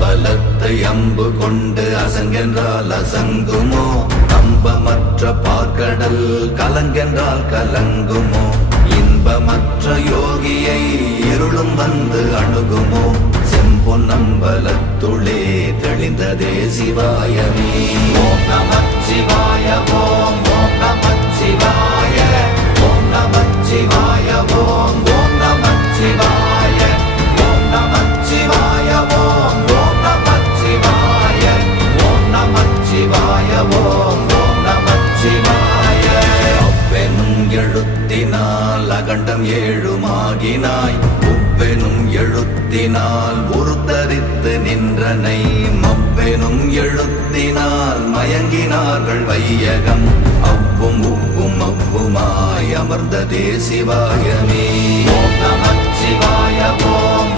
அம்பலத்தை அம்பு கொண்டு அசங்கென்றால் அசங்குமோ? நம்பமற்ற பார்க்கடல் கலங்கென்றால் கலங்குமோ? இன்பமற்ற யோகியை இருளும் வந்து அணுகுமோ? செம்பொன்னம்பலத்துளே தெளிந்ததே சிவாயமே. ஓம் நமச்சிவாய ஓம் ஓம் நமச்சிவாய ஓம் நமச்சிவாய ஓம் ஓம் நமச்சிவாய ஓம் நமச்சிவாய ஓம் ஓம் நமச்சிவாய ஓம் நமச்சிவாய ஓம் ஓம் நமச்சிவாய. அவ்வெனும் எழுத்தினால் அகண்டம் ஏழுமாகினாய், உவ்வெனும் எழுத்தினால் உருத்தரித்து நின்றனை, மவ்வெனும் எழுத்தினால் மயங்கினார்கள் வையகம், அவ்வும் உவ்வும் அவ்வுமாய் அமர்ந்ததே சிவாயமே. ஓம் நமச்சிவாய ஓம்